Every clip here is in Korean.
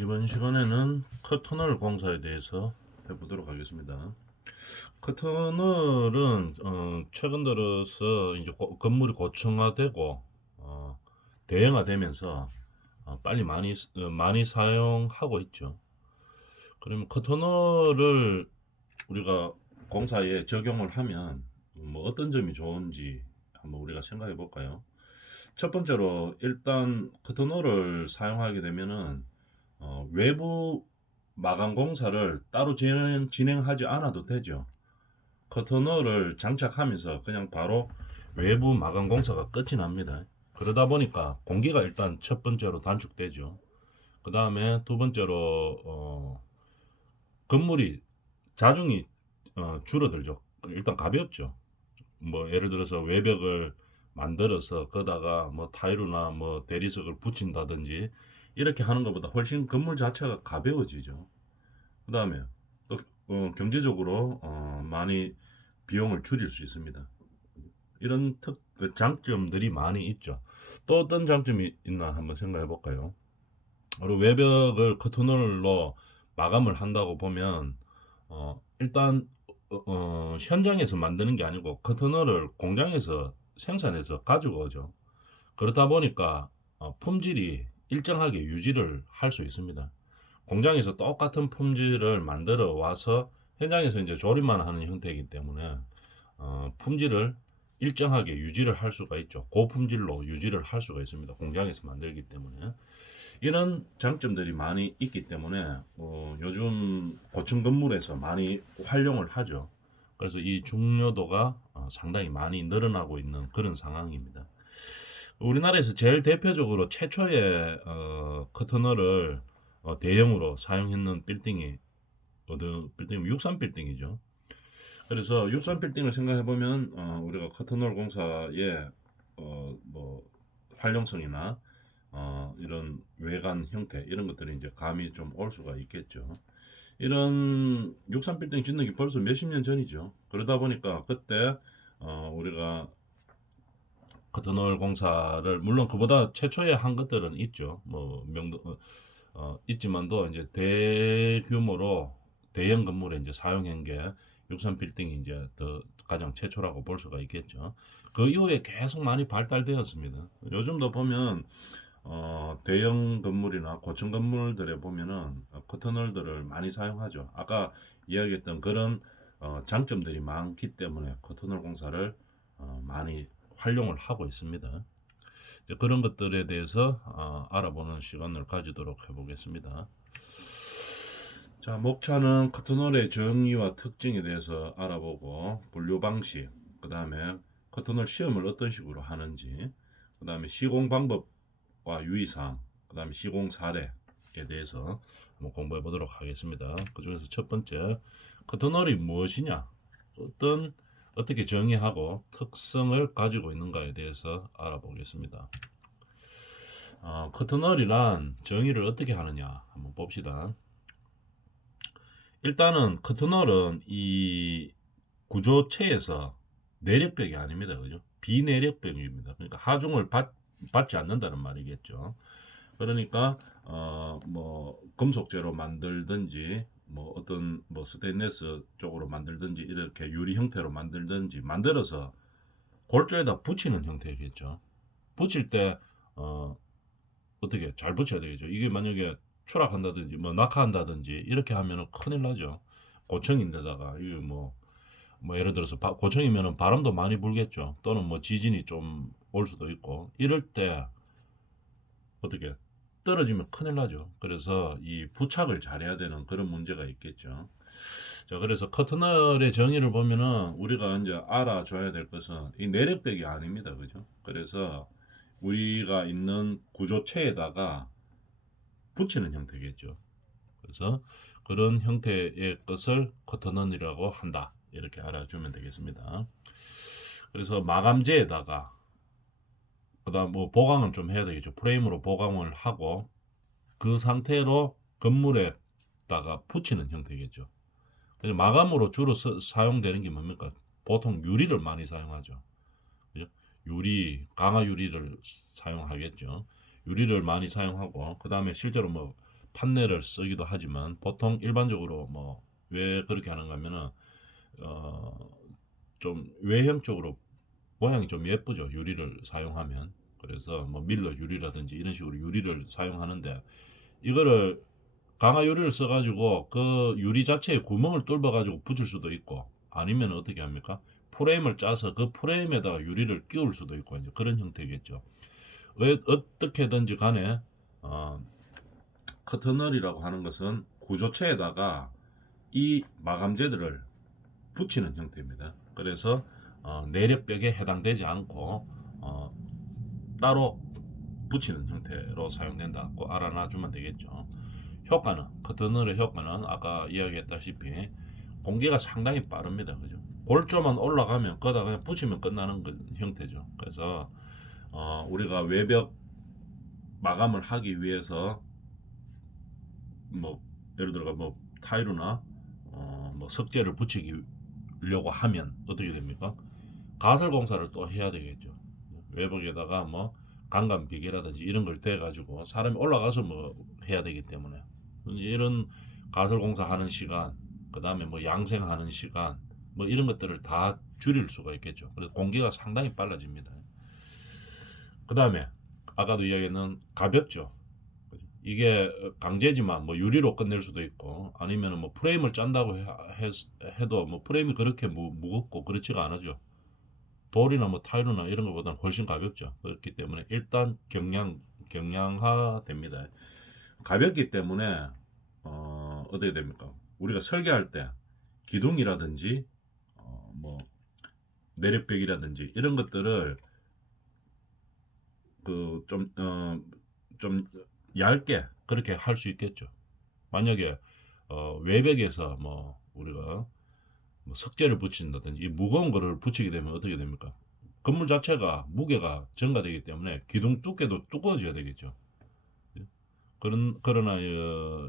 이번 시간에는 커터널 공사에 대해서 해보도록 하겠습니다. 커터널은 최근 들어서 이제 건물이 고층화되고 대형화되면서 빨리 많이 사용하고 있죠. 그러면 커터널을 우리가 공사에 적용을 하면 뭐 어떤 점이 좋은지 한번 우리가 생각해 볼까요? 첫 번째로 일단 커터널을 사용하게 되면은 외부 마감 공사를 따로 진행하지 않아도 되죠. 커터널을 장착하면서 그냥 바로 외부 마감 공사가 끝이 납니다. 그러다 보니까 공기가 일단 첫 번째로 단축되죠. 그 다음에 두 번째로 건물이 자중이 줄어들죠. 일단 가볍죠. 뭐 예를 들어서 외벽을 만들어서 거다가 뭐 타일이나 뭐 대리석을 붙인다든지 이렇게 하는 것보다 훨씬 건물 자체가 가벼워지죠. 그 다음에 또 경제적으로 많이 비용을 줄일 수 있습니다. 이런 장점들이 많이 있죠. 또 어떤 장점이 있나 한번 생각해 볼까요? 바로 외벽을 커튼홀로 마감을 한다고 보면 일단 현장에서 만드는 게 아니고 커튼홀을 공장에서 생산해서 가지고 오죠. 그렇다 보니까 품질이 일정하게 유지를 할 수 있습니다. 공장에서 똑같은 품질을 만들어 와서 현장에서 이제 조립만 하는 형태이기 때문에 품질을 일정하게 유지를 할 수가 있죠. 고품질로 유지를 할 수가 있습니다. 공장에서 만들기 때문에. 이런 장점들이 많이 있기 때문에 요즘 고층 건물에서 많이 활용을 하죠. 그래서 이 중요도가 상당히 많이 늘어나고 있는 그런 상황입니다. 우리나라에서 제일 대표적으로 최초의 커터널을 대형으로 사용했는 빌딩이 어떤 빌딩? 63 빌딩이죠. 그래서 63 빌딩을 생각해 보면 우리가 커터널 공사의 뭐 활용성이나 이런 외관 형태 이런 것들이 이제 감이 좀 올 수가 있겠죠. 이런 63 빌딩 짓는 게 벌써 몇십 년 전이죠. 그러다 보니까 그때 우리가 커튼홀 공사를 물론 그보다 최초에 한 것들은 있죠. 뭐 명도 있지만도 이제 대규모로 대형 건물에 이제 사용한 게 63 빌딩이 이제 더 가장 최초라고 볼 수가 있겠죠. 그 이후에 계속 많이 발달되었습니다. 요즘도 보면 대형 건물이나 고층 건물들에 보면은 커튼홀들을 많이 사용하죠. 아까 이야기했던 그런 장점들이 많기 때문에 커튼홀 공사를 많이 활용을 하고 있습니다. 이제 그런 것들에 대해서 알아보는 시간을 가지도록 해보겠습니다. 자, 목차는 커튼홀의 정의와 특징에 대해서 알아보고 분류 방식, 그 다음에 커튼홀 시험을 어떤 식으로 하는지, 그 다음에 시공 방법과 유의사항, 그 다음에 시공 사례에 대해서 한번 공부해 보도록 하겠습니다. 그 중에서 첫 번째, 커튼홀이 무엇이냐, 어떻게 정의하고 특성을 가지고 있는가에 대해서 알아보겠습니다. 커튼홀이란 정의를 어떻게 하느냐 한번 봅시다. 일단은 커튼홀은 이 구조체에서 내력벽이 아닙니다. 그죠? 비내력벽입니다. 그러니까 하중을 받지 않는다는 말이겠죠. 그러니까 뭐 금속재로 만들든지 뭐 어떤 뭐 스테인리스 쪽으로 만들든지 이렇게 유리 형태로 만들든지 만들어서 골조에다 붙이는 형태겠죠. 붙일 때 어, 어떻게 잘 붙여야 되겠죠. 이게 만약에 추락한다든지 뭐 낙하한다든지 이렇게 하면은 큰일 나죠. 고층인데다가 이게 뭐 예를 들어서 고층이면은 바람도 많이 불겠죠. 또는 뭐 지진이 좀 올 수도 있고 이럴 때 어떻게 떨어지면 큰일 나죠. 그래서 이 부착을 잘해야 되는 그런 문제가 있겠죠. 자, 그래서 커튼널의 정의를 보면은 우리가 이제 알아줘야 될 것은 이 내력벽이 아닙니다. 그죠? 그래서 우리가 있는 구조체에다가 붙이는 형태겠죠. 그래서 그런 형태의 것을 커튼널이라고 한다. 이렇게 알아주면 되겠습니다. 그래서 마감재에다가 그다음 뭐 보강은 좀 해야 되겠죠. 프레임으로 보강을 하고 그 상태로 건물에다가 붙이는 형태겠죠. 그래서 마감으로 주로 사용되는 게 뭡니까? 보통 유리를 많이 사용하죠. 그죠? 유리, 강화 유리를 사용하겠죠. 유리를 많이 사용하고 그 다음에 실제로 뭐 판넬을 쓰기도 하지만 보통 일반적으로 뭐 왜 그렇게 하는가 하면은 좀 외형적으로 모양이 좀 예쁘죠. 유리를 사용하면. 그래서 뭐 밀러 유리라든지 이런 식으로 유리를 사용하는데 이거를 강화 유리를 써가지고 그 유리 자체에 구멍을 뚫어가지고 붙일 수도 있고 아니면 어떻게 합니까? 프레임을 짜서 그 프레임에다가 유리를 끼울 수도 있고 이제 그런 형태겠죠. 어떻게든지 간에 어, 커터널이라고 하는 것은 구조체에다가 이 마감재들을 붙이는 형태입니다. 그래서 내력벽에 해당되지 않고 따로 붙이는 형태로 사용된다고 알아놔주면 되겠죠. 효과는 커터널의 효과는 아까 이야기했다시피 공기가 상당히 빠릅니다. 그죠? 골조만 올라가면 거기다 그냥 붙이면 끝나는 형태죠. 그래서 우리가 외벽 마감을 하기 위해서 뭐 예를 들어 뭐 타일이나 뭐 석재를 붙이려고 하면 어떻게 됩니까? 가설 공사를 또 해야 되겠죠. 외벽에다가 뭐 강간 비계라든지 이런 걸 대 가지고 사람이 올라가서 뭐 해야 되기 때문에 이런 가설 공사하는 시간, 그 다음에 뭐 양생하는 시간, 뭐 이런 것들을 다 줄일 수가 있겠죠. 그래서 공기가 상당히 빨라집니다. 그 다음에 아까도 이야기했는 가볍죠. 이게 강제지만 뭐 유리로 끝낼 수도 있고 아니면 뭐 프레임을 짠다고 해도 뭐 프레임이 그렇게 무겁고 그렇지가 않아죠. 돌이나 뭐 타일이나 이런 것보다는 훨씬 가볍죠. 그렇기 때문에 일단 경량화 됩니다. 가볍기 때문에 어떻게 됩니까? 우리가 설계할 때 기둥이라든지 뭐 내력벽이라든지 이런 것들을 좀 얇게 그렇게 할 수 있겠죠. 만약에 외벽에서 뭐 우리가 뭐 석재를 붙인다든지 이 무거운 거를 붙이게 되면 어떻게 됩니까? 건물 자체가 무게가 증가되기 때문에 기둥 두께도 두꺼워져야 되겠죠. 그러나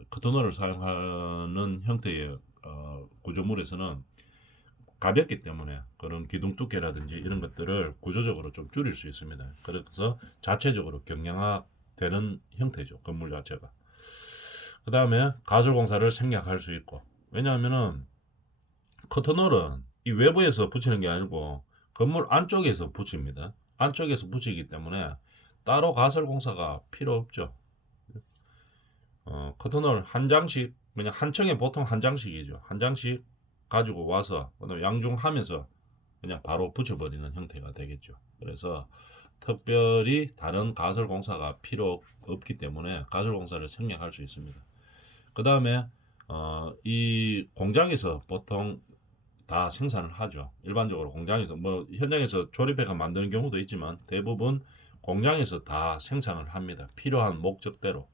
커터널을 사용하는 형태의 구조물에서는 가볍기 때문에 그런 기둥 두께라든지 이런 것들을 구조적으로 좀 줄일 수 있습니다. 그래서 자체적으로 경량화되는 형태죠. 건물 자체가. 그 다음에 가설 공사를 생략할 수 있고 왜냐하면은 커터널은 이 외부에서 붙이는 게 아니고 건물 안쪽에서 붙입니다. 안쪽에서 붙이기 때문에 따로 가설 공사가 필요 없죠. 커터널 한 장씩 그냥 한 층에 보통 한 장씩이죠. 한 장씩 가지고 와서 양중하면서 그냥 바로 붙여버리는 형태가 되겠죠. 그래서 특별히 다른 가설 공사가 필요 없기 때문에 가설 공사를 생략할 수 있습니다. 그 다음에 이 공장에서 보통 다 생산을 하죠. 일반적으로 공장에서 뭐 현장에서 조립해가 만드는 경우도 있지만 대부분 공장에서 다 생산을 합니다. 필요한 목적대로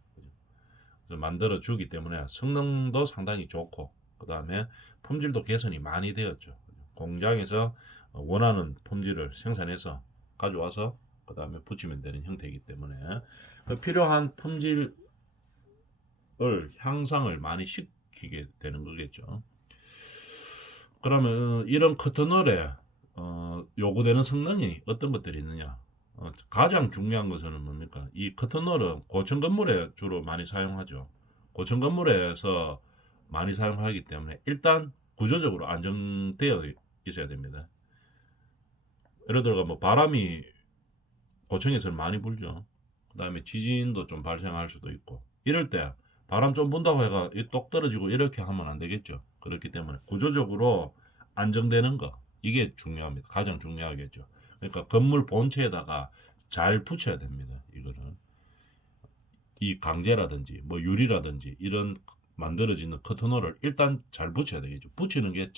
만들어 주기 때문에 성능도 상당히 좋고 그 다음에 품질도 개선이 많이 되었죠. 공장에서 원하는 품질을 생산해서 가져와서 그 다음에 붙이면 되는 형태이기 때문에 그 필요한 품질을 향상을 많이 시키게 되는 거겠죠. 그러면 이런 커터널에 요구되는 성능이 어떤 것들이 있느냐? 가장 중요한 것은 뭡니까? 이 커터널은 고층 건물에 주로 많이 사용하죠. 고층 건물에서 많이 사용하기 때문에 일단 구조적으로 안정되어 있어야 됩니다. 예를 들어 뭐 바람이 고층에서 많이 불죠. 그 다음에 지진도 좀 발생할 수도 있고 이럴 때 바람 좀 분다고 해가 똑 떨어지고 이렇게 하면 안 되겠죠. 그렇기 때문에 구조적으로 안정되는 거 이게 중요합니다. 가장 중요하겠죠. 그러니까 건물 본체에다가 잘 붙여야 됩니다. 이거는 이 강제라든지 뭐 유리라든지 이런 만들어지는 커튼홀을 일단 잘 붙여야 되겠죠. 붙이는 게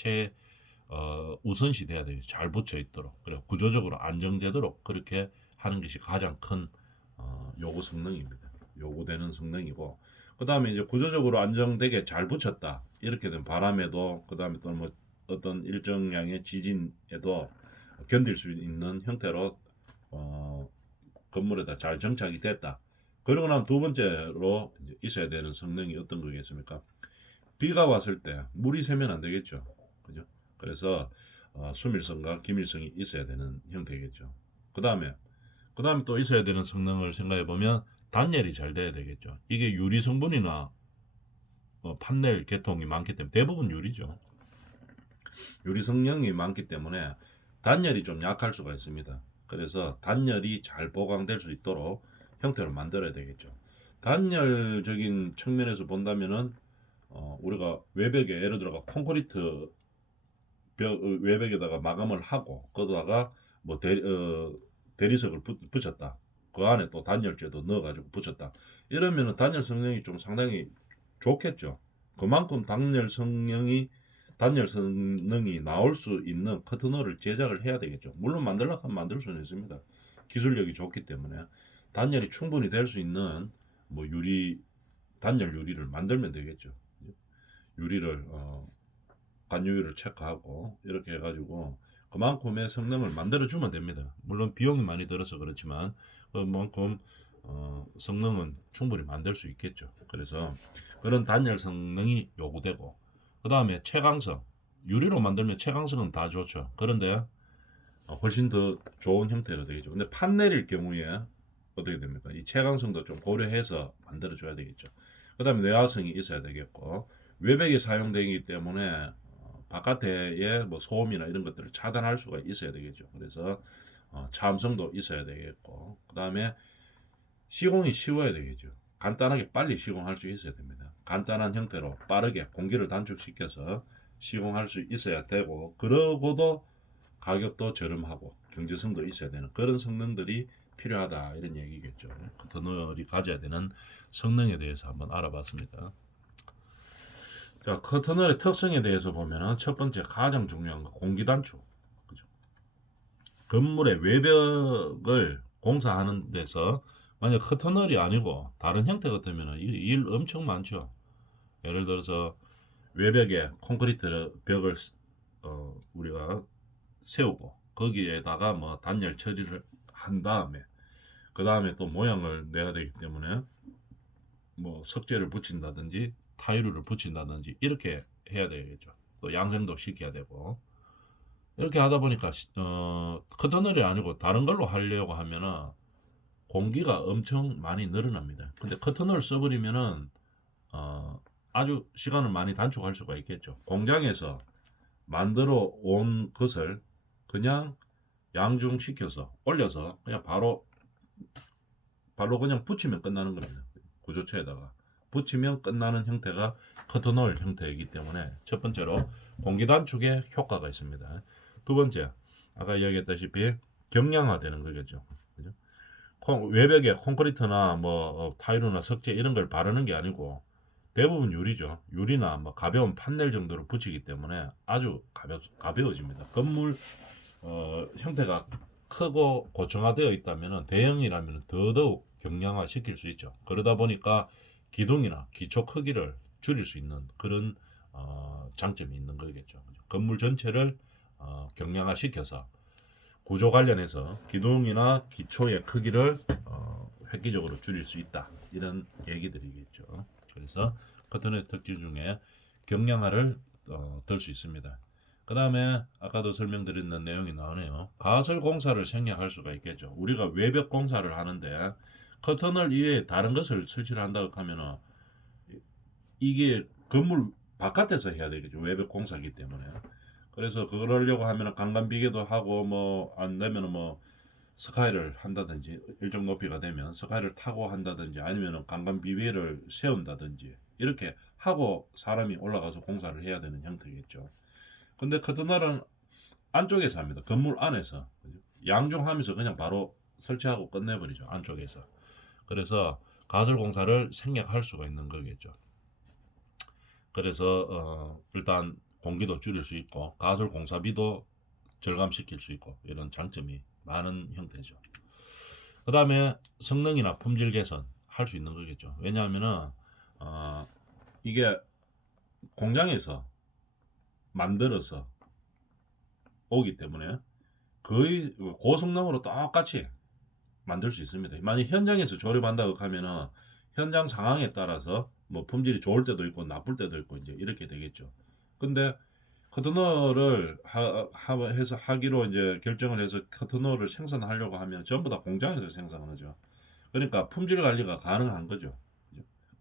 우선시 돼야 되겠죠. 잘 붙여 있도록 그래 구조적으로 안정되도록 그렇게 하는 것이 가장 큰 요구 성능입니다. 요구되는 성능이고 그 다음에 이제 구조적으로 안정되게 잘 붙였다 이렇게 된 바람에도 그 다음에 또 뭐 어떤 일정량의 지진에도 견딜 수 있는 형태로 건물에다 잘 정착이 됐다. 그러고 나면 두 번째로 있어야 되는 성능이 어떤 거겠습니까? 비가 왔을 때 물이 새면 안 되겠죠. 그죠? 그래서 수밀성과 기밀성이 있어야 되는 형태겠죠. 그 다음에 또 있어야 되는 성능을 생각해 보면 단열이 잘 돼야 되겠죠. 이게 유리 성분이나 판넬 계통이 많기 때문에 대부분 유리죠. 유리 성능이 많기 때문에 단열이 좀 약할 수가 있습니다. 그래서 단열이 잘 보강될 수 있도록 형태를 만들어야 되겠죠. 단열적인 측면에서 본다면은 우리가 외벽에 예를 들어가 콘크리트 외벽에다가 마감을 하고 거기다가 뭐 대리석을 붙였다. 그 안에 또 단열재도 넣어가지고 붙였다. 이러면은 단열 성능이 좀 상당히 좋겠죠. 그만큼 단열 성능이 나올 수 있는 커튼홀을 제작을 해야 되겠죠. 물론 만들려고 하면 만들 수는 있습니다. 기술력이 좋기 때문에 단열이 충분히 될 수 있는 뭐 단열 유리를 만들면 되겠죠. 유리를 간유율을 체크하고 이렇게 해가지고 그만큼의 성능을 만들어주면 됩니다. 물론 비용이 많이 들어서 그렇지만 그만큼 성능은 충분히 만들 수 있겠죠. 그래서 그런 단열 성능이 요구되고 그 다음에 채광성 유리로 만들면 채광성은 다 좋죠. 그런데 훨씬 더 좋은 형태로 되겠죠. 근데 판넬일 경우에 어떻게 됩니까? 이 채광성도 좀 고려해서 만들어줘야 되겠죠. 그 다음에 내화성이 있어야 되겠고 외벽에 사용되기 때문에 바깥에 뭐 소음이나 이런 것들을 차단할 수가 있어야 되겠죠. 그래서 차음성도 있어야 되겠고 그 다음에 시공이 쉬워야 되겠죠. 간단하게 빨리 시공할 수 있어야 됩니다. 간단한 형태로 빠르게 공기를 단축시켜서 시공할 수 있어야 되고 그러고도 가격도 저렴하고 경제성도 있어야 되는 그런 성능들이 필요하다 이런 얘기겠죠. 커튼홀이 가져야 되는 성능에 대해서 한번 알아봤습니다. 자, 커튼홀의 특성에 대해서 보면은 첫 번째 가장 중요한 거 공기 단축. 그죠? 건물의 외벽을 공사하는 데서 만약 커튼홀이 아니고 다른 형태 같으면은 일 엄청 많죠. 예를 들어서 외벽에 콘크리트 벽을 우리가 세우고 거기에다가 뭐 단열 처리를 한 다음에 그 다음에 또 모양을 내야 되기 때문에 뭐 석재를 붙인다든지 타일을 붙인다든지 이렇게 해야 되겠죠. 또 양생도 시켜야 되고 이렇게 하다 보니까 커튼홀이 아니고 다른 걸로 하려고 하면은 공기가 엄청 많이 늘어납니다. 근데 커튼홀 써버리면은 아주 시간을 많이 단축할 수가 있겠죠. 공장에서 만들어 온 것을 그냥 양중시켜서 올려서 그냥 바로 그냥 붙이면 끝나는 겁니다. 구조체에다가 붙이면 끝나는 형태가 커튼홀 형태이기 때문에 첫 번째로 공기 단축에 효과가 있습니다. 두 번째 아까 이야기했다시피 경량화되는 거겠죠. 그죠? 외벽에 콘크리트나 뭐 타일이나 석재 이런 걸 바르는 게 아니고 대부분 유리죠. 유리나 뭐 가벼운 판넬 정도로 붙이기 때문에 아주 가벼워집니다. 건물 형태가 크고 고층화되어 있다면 대형이라면 더더욱 경량화 시킬 수 있죠. 그러다 보니까 기둥이나 기초 크기를 줄일 수 있는 그런 장점이 있는 거겠죠. 건물 전체를 경량화 시켜서 구조 관련해서 기둥이나 기초의 크기를 획기적으로 줄일 수 있다. 이런 얘기들이겠죠. 그래서 커튼의 특징 중에 경량화를 들 수 있습니다. 그 다음에 아까도 설명드렸는 내용이 나오네요. 가설 공사를 생략할 수가 있겠죠. 우리가 외벽 공사를 하는데 커튼을 이외에 다른 것을 설치를 한다고 하면은 이게 건물 바깥에서 해야 되겠죠. 외벽 공사이기 때문에. 그래서 그걸 하려고 하면은 강간 비계도 하고 뭐 안 되면은 뭐 스카이를 한다든지 일정 높이가 되면 스카이를 타고 한다든지 아니면은 강간 비계를 세운다든지 이렇게 하고 사람이 올라가서 공사를 해야 되는 형태겠죠. 근데 커튼홀은 안쪽에서 합니다. 건물 안에서 양중하면서 그냥 바로 설치하고 끝내버리죠. 안쪽에서. 그래서 가설 공사를 생략할 수가 있는 거겠죠. 그래서 일단 공기도 줄일 수 있고 가설 공사비도 절감시킬 수 있고 이런 장점이 많은 형태죠. 그 다음에 성능이나 품질 개선 할 수 있는 거겠죠. 왜냐하면은 이게 공장에서 만들어서 오기 때문에 거의 고성능으로 똑같이 만들 수 있습니다. 만약 현장에서 조립한다고 하면은 현장 상황에 따라서 뭐 품질이 좋을 때도 있고 나쁠 때도 있고 이제 이렇게 되겠죠. 근데 커튼홀을 해서 하기로 이제 결정을 해서 커튼홀을 생산하려고 하면 전부 다 공장에서 생산을 하죠. 그러니까 품질 관리가 가능한 거죠.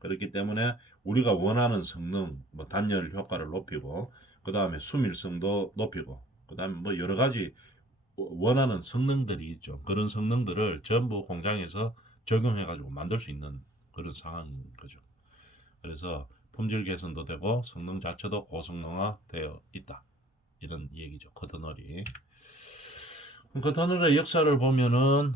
그렇기 때문에 우리가 원하는 성능, 뭐 단열 효과를 높이고, 그 다음에 수밀성도 높이고, 그 다음에 뭐 여러 가지 원하는 성능들이 있죠. 그런 성능들을 전부 공장에서 적용해가지고 만들 수 있는 그런 상황인 거죠. 그래서 품질 개선도 되고 성능 자체도 고성능화 되어 있다. 이런 얘기죠. 커튼홀이. 커튼홀의 역사를 보면은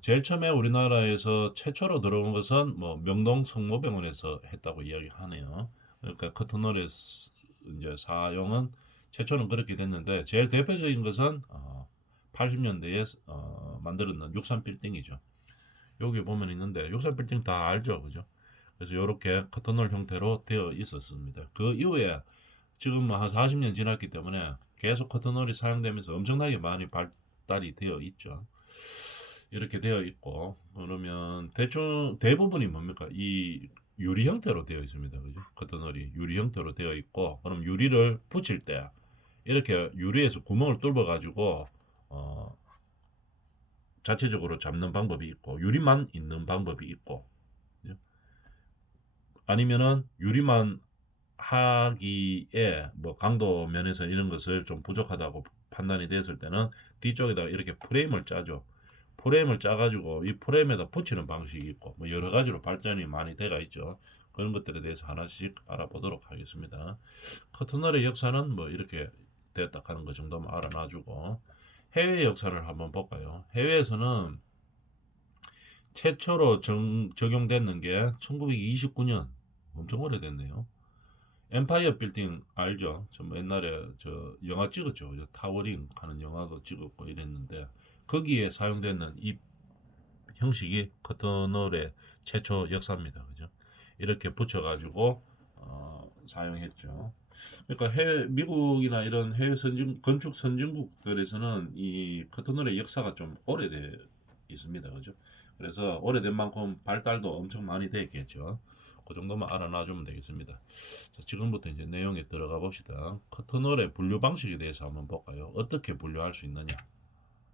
제일 처음에 우리나라에서 최초로 들어온 것은 뭐 명동 성모병원에서 했다고 이야기하네요. 그러니까 커튼홀의 이제 사용은 최초는 그렇게 됐는데 제일 대표적인 것은 80년대에 만들었는 63 빌딩이죠. 여기 보면 있는데 63 빌딩 다 알죠, 그죠? 그래서 이렇게 커튼홀 형태로 되어 있었습니다. 그 이후에 지금 한 40년 지났기 때문에 계속 커튼홀이 사용되면서 엄청나게 많이 발달이 되어 있죠. 이렇게 되어 있고, 그러면 대충 대부분이 뭡니까? 이 유리 형태로 되어 있습니다. 그죠? 커튼홀이 유리 형태로 되어 있고, 그럼 유리를 붙일 때 이렇게 유리에서 구멍을 뚫어 가지고 어, 자체적으로 잡는 방법이 있고, 유리만 있는 방법이 있고, 그죠? 아니면은 유리만 하기에 뭐 강도 면에서 이런 것을 좀 부족하다고 판단이 됐을 때는 뒤쪽에다가 이렇게 프레임을 짜죠. 프레임을 짜가지고 이 프레임에다 붙이는 방식이 있고 뭐 여러 가지로 발전이 많이 돼가 있죠. 그런 것들에 대해서 하나씩 알아보도록 하겠습니다. 커튼홀의 역사는 뭐 이렇게 되었다 하는 것 정도만 알아놔주고 해외 역사를 한번 볼까요? 해외에서는 최초로 적용됐는 게 1929년, 엄청 오래됐네요. 엠파이어 빌딩 알죠? 좀 옛날에 저 영화 찍었죠. 그죠? 타워링 하는 영화도 찍었고 이랬는데 거기에 사용되는 이 형식이 커튼홀의 최초 역사입니다. 그죠? 이렇게 붙여가지고 사용했죠. 그러니까 미국이나 이런 해외 건축 선진국들에서는 이 커튼홀의 역사가 좀 오래돼 있습니다. 그죠? 그래서 오래된 만큼 발달도 엄청 많이 됐겠죠. 그 정도만 알아놔주면 되겠습니다. 자, 지금부터 이제 내용에 들어가 봅시다. 커튼홀의 분류 방식에 대해서 한번 볼까요? 어떻게 분류할 수 있느냐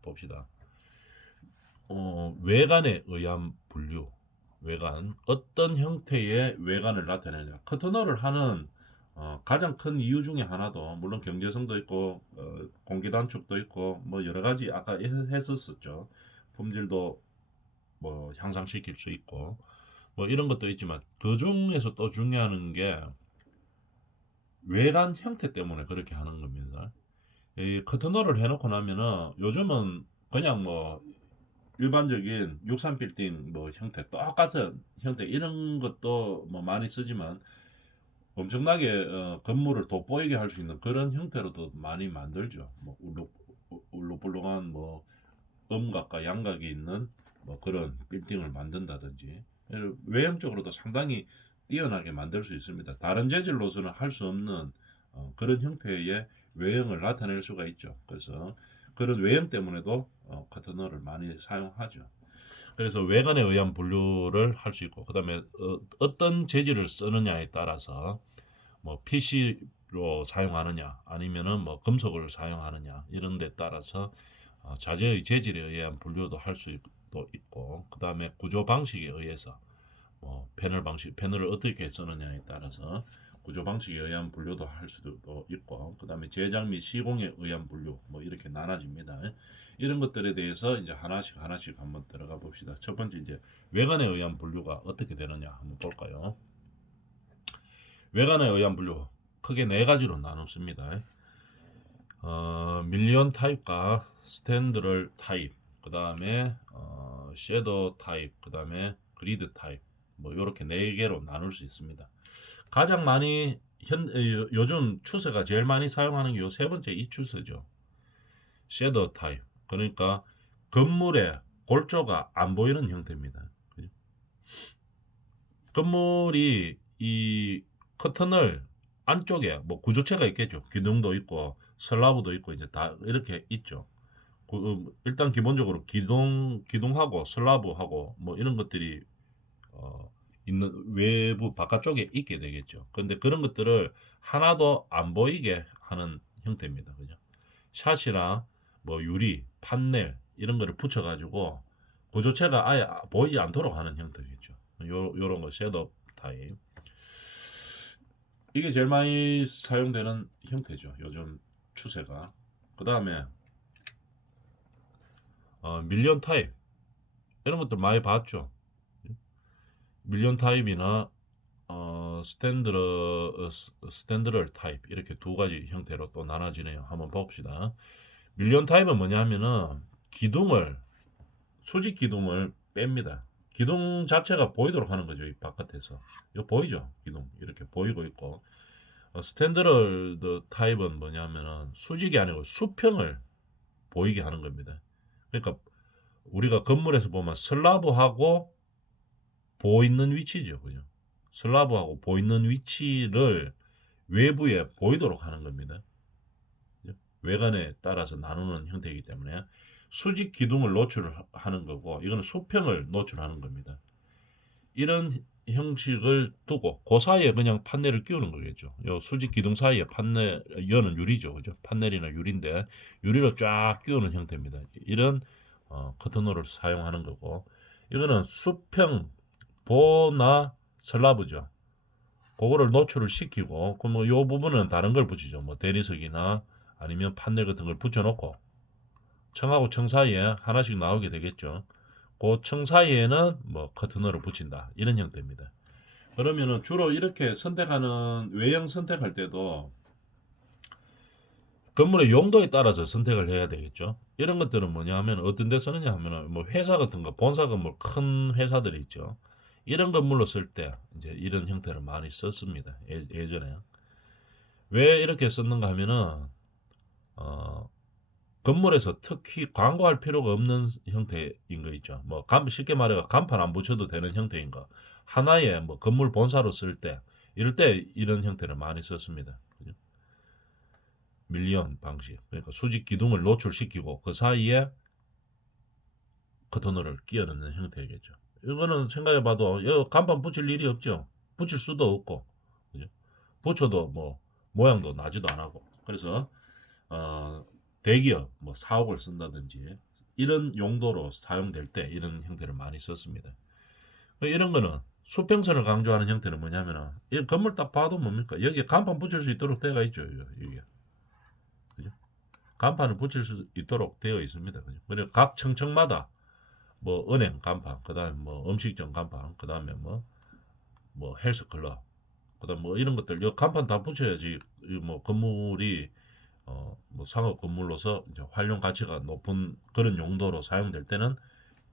봅시다. 외관에 의한 분류. 외관. 어떤 형태의 외관을 나타내냐. 커튼홀을 하는 가장 큰 이유 중에 하나도 물론 경제성도 있고 공기 단축도 있고 뭐 여러 가지 아까 했었었죠. 품질도 뭐 향상시킬 수 있고 뭐 이런 것도 있지만 그 중에서 또 중요한 게 외관 형태 때문에 그렇게 하는 겁니다. 이 커튼홀을 해놓고 나면은 요즘은 그냥 뭐 일반적인 63 빌딩 뭐 형태 똑같은 형태 이런 것도 뭐 많이 쓰지만 엄청나게 건물을 돋보이게 할 수 있는 그런 형태로도 많이 만들죠. 뭐 울룩불룩한 뭐 음각과 양각이 있는 뭐 그런 빌딩을 만든다든지 외형적으로도 상당히 뛰어나게 만들 수 있습니다. 다른 재질로서는 할 수 없는 그런 형태의 외형을 나타낼 수가 있죠. 그래서 그런 외형 때문에도 커튼홀을 많이 사용하죠. 그래서 외관에 의한 분류를 할 수 있고, 그 다음에 어떤 재질을 쓰느냐에 따라서 뭐 PC로 사용하느냐, 아니면은 뭐 금속을 사용하느냐 이런 데 따라서 자재의 재질에 의한 분류도 할 수도 있고, 그 다음에 구조 방식에 의해서 뭐 패널을 어떻게 쓰느냐에 따라서 구조 방식에 의한 분류도 할 수도 있고, 그 다음에 제작 및 시공에 의한 분류 뭐 이렇게 나눠집니다. 이런 것들에 대해서 이제 하나씩 한번 들어가 봅시다. 첫 번째 이제 외관에 의한 분류가 어떻게 되느냐 한번 볼까요? 외관에 의한 분류 크게 네 가지로 나눕니다. 밀리언 타입과 스탠드럴 타입, 그 다음에 섀도우 타입, 그 다음에 그리드 타입, 뭐 이렇게 네 개로 나눌 수 있습니다. 가장 많이 요즘 추세가 제일 많이 사용하는 게 요 세 번째 이 추세죠. 섀도우 타입. 그러니까 건물의 골조가 안 보이는 형태입니다. 그죠? 건물이 이 커튼을 안쪽에 뭐 구조체가 있겠죠. 기둥도 있고 슬라브도 있고 이제 다 이렇게 있죠. 일단 기본적으로 기둥하고 슬라브하고 뭐 이런 것들이 어, 있는 외부 바깥쪽에 있게 되겠죠. 근데 그런 것들을 하나도 안 보이게 하는 형태입니다. 그죠? 샷이랑 뭐 유리, 판넬 이런 거를 붙여가지고 구조체가 아예 보이지 않도록 하는 형태겠죠. 요런 거 셋업 타입. 이게 제일 많이 사용되는 형태죠. 요즘 추세가. 그 다음에 밀리언 타입. 이런 것들 많이 봤죠. 밀리언 타입이나 스탠드럴 타입 이렇게 두 가지 형태로 또 나눠지네요. 한번 봅시다. 밀리언 타입은 뭐냐 하면은 수직 기둥을 뺍니다. 기둥 자체가 보이도록 하는 거죠. 이 바깥에서. 이거 보이죠? 기둥 이렇게 보이고 있고. 스탠드럴 타입은 뭐냐면은 수직이 아니고 수평을 보이게 하는 겁니다. 그러니까 우리가 건물에서 보면 슬라브하고 보이는 위치죠. 그죠? 슬라브하고 보이는 위치를 외부에 보이도록 하는 겁니다. 외관에 따라서 나누는 형태이기 때문에 수직 기둥을 노출하는 거고 이거는 수평을 노출하는 겁니다. 이런 형식을 두고 그 사이에 그냥 판넬을 끼우는 거겠죠. 요 수직 기둥 사이에 판넬, 여는 유리죠, 그죠? 판넬이나 유리인데 유리로 쫙 끼우는 형태입니다. 이런 커튼홀을 사용하는 거고 이거는 수평 보나 슬라브죠. 그거를 노출을 시키고 그럼 뭐 요 부분은 다른 걸 붙이죠. 뭐 대리석이나 아니면 판넬 같은 걸 붙여놓고 층하고 층 사이에 하나씩 나오게 되겠죠. 그 층 사이에는 뭐 커튼홀을 붙인다 이런 형태입니다. 그러면은 주로 이렇게 선택하는 외형 선택할 때도 건물의 용도에 따라서 선택을 해야 되겠죠. 이런 것들은 뭐냐 하면 어떤 데 쓰느냐 하면은 뭐 회사 같은 거 본사 건물 큰 회사들이 있죠. 이런 건물로 쓸 때 이제 이런 형태를 많이 썼습니다. 예전에. 왜 이렇게 썼는가 하면은 어, 건물에서 특히 광고할 필요가 없는 형태인 거 있죠. 뭐 쉽게 말해 간판 안 붙여도 되는 형태인 거. 하나의 뭐 건물 본사로 쓸 때 이럴 때 이런 형태를 많이 썼습니다. 그죠? 밀리언 방식. 그러니까 수직 기둥을 노출시키고 그 사이에 커튼홀을 끼워 넣는 형태겠죠. 이거는 생각해봐도 간판 붙일 일이 없죠. 붙일 수도 없고, 그죠? 붙여도 뭐 모양도 나지도 안 하고. 그래서 대기업 뭐 사옥을 쓴다든지 이런 용도로 사용될 때 이런 형태를 많이 썼습니다. 이런 거는 수평선을 강조하는 형태는 뭐냐면은 이 건물 딱 봐도 뭡니까? 여기에 간판 붙일 수 있도록 되어 있죠. 이게. 그죠? 간판을 붙일 수 있도록 되어 있습니다. 그죠? 그리고 각 층층마다 뭐 은행 간판, 그다음에 뭐 음식점 간판, 그다음에 뭐 헬스클럽, 그다음 뭐 이런 것들 이 간판 다 붙여야지 뭐 건물이 뭐 상업 건물로서 이제 활용 가치가 높은 그런 용도로 사용될 때는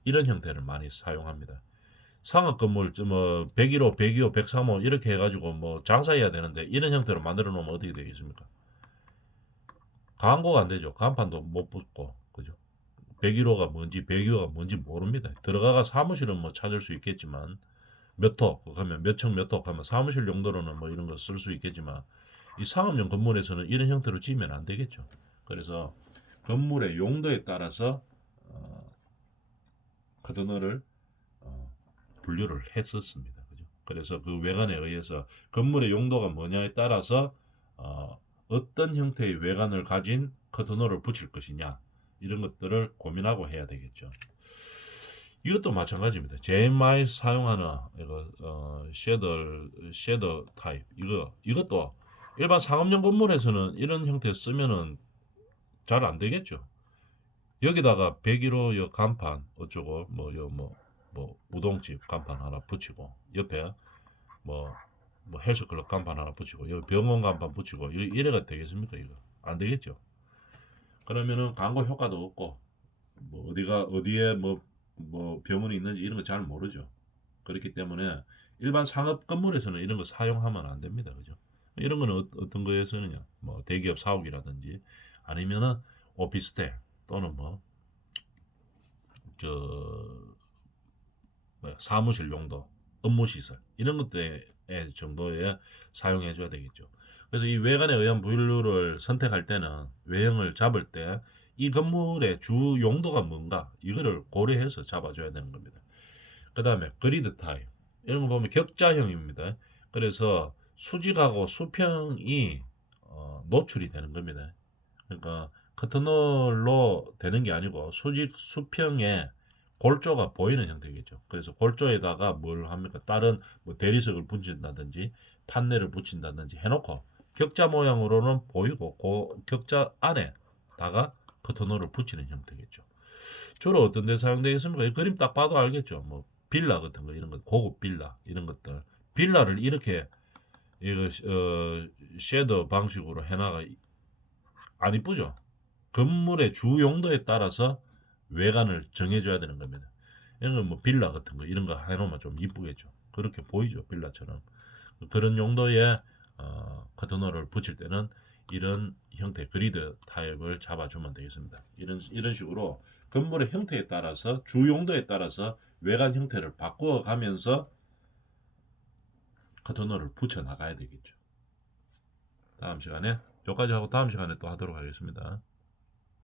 이런 형태를 많이 사용합니다. 상업 건물 뭐 101호, 102호, 103호 이렇게 해가지고 뭐 장사해야 되는데 이런 형태로 만들어 놓으면 어떻게 되겠습니까? 광고가 안 되죠. 간판도 못 붙고 그죠? 101호가 뭔지 102호가 뭔지 모릅니다. 들어가가 사무실은 뭐 찾을 수 있겠지만 몇 호, 그러면 몇 층 몇 호 하면 사무실 용도로는 뭐 이런 거 쓸 수 있겠지만 이 상업용 건물에서는 이런 형태로 지으면 안 되겠죠. 그래서 건물의 용도에 따라서 커튼홀을 분류를 했었습니다. 그죠? 그래서 그 외관에 의해서 건물의 용도가 뭐냐에 따라서 어떤 형태의 외관을 가진 커튼홀을 붙일 것이냐 이런 것들을 고민하고 해야 되겠죠. 이것도 마찬가지입니다. 제일 많이 사용하는 이거 쉐더 타입 이것도 일반 상업용 건물에서는 이런 형태 쓰면은 잘 안 되겠죠. 여기다가 101호 간판 어쩌고 뭐 우동집 간판 하나 붙이고 옆에 뭐 헬스클럽 간판 하나 붙이고 여기 병원 간판 붙이고 이래가 되겠습니까? 이거 안 되겠죠. 그러면은 광고 효과도 없고 뭐 어디에 뭐 병원이 있는지 이런 거 잘 모르죠. 그렇기 때문에 일반 상업 건물에서는 이런 거 사용하면 안 됩니다. 그죠? 이런 거는 어떤 거에 쓰느냐? 뭐 대기업 사옥이라든지 아니면은 오피스텔 또는 저 사무실 용도, 업무 시설 이런 것들 정도에 사용해 줘야 되겠죠. 그래서 이 외관에 의한 분류를 선택할 때는 외형을 잡을 때 이 건물의 주 용도가 뭔가 이거를 고려해서 잡아줘야 되는 겁니다. 그 다음에 그리드 타입 이런 거 보면 격자형입니다. 그래서 수직하고 수평이 노출이 되는 겁니다. 그러니까 커튼홀로 되는 게 아니고 수직 수평에 골조가 보이는 형태겠죠. 그래서 골조에다가 뭘 합니까? 다른 뭐 대리석을 붙인다든지 판넬을 붙인다든지 해놓고 격자 모양으로는 보이고 그 격자 안에다가 커튼홀을 붙이는 형태겠죠. 주로 어떤 데 사용되겠습니까? 이 그림 딱 봐도 알겠죠. 뭐 빌라 같은 거 이런 거 고급 빌라 이런 것들 빌라를 이렇게 이거 쉐더 방식으로 해놔가 안 이쁘죠. 건물의 주 용도에 따라서 외관을 정해줘야 되는 겁니다. 이런 건 뭐 빌라 같은 거 이런 거 해놓으면 좀 이쁘겠죠. 그렇게 보이죠 빌라처럼. 그런 용도의 커튼홀을 붙일 때는 이런 형태 그리드 타입을 잡아주면 되겠습니다. 이런 식으로 건물의 형태에 따라서 주 용도에 따라서 외관 형태를 바꾸어 가면서 커튼홀을 붙여 나가야 되겠죠. 다음 시간에 여기까지 하고 다음 시간에 또 하도록 하겠습니다.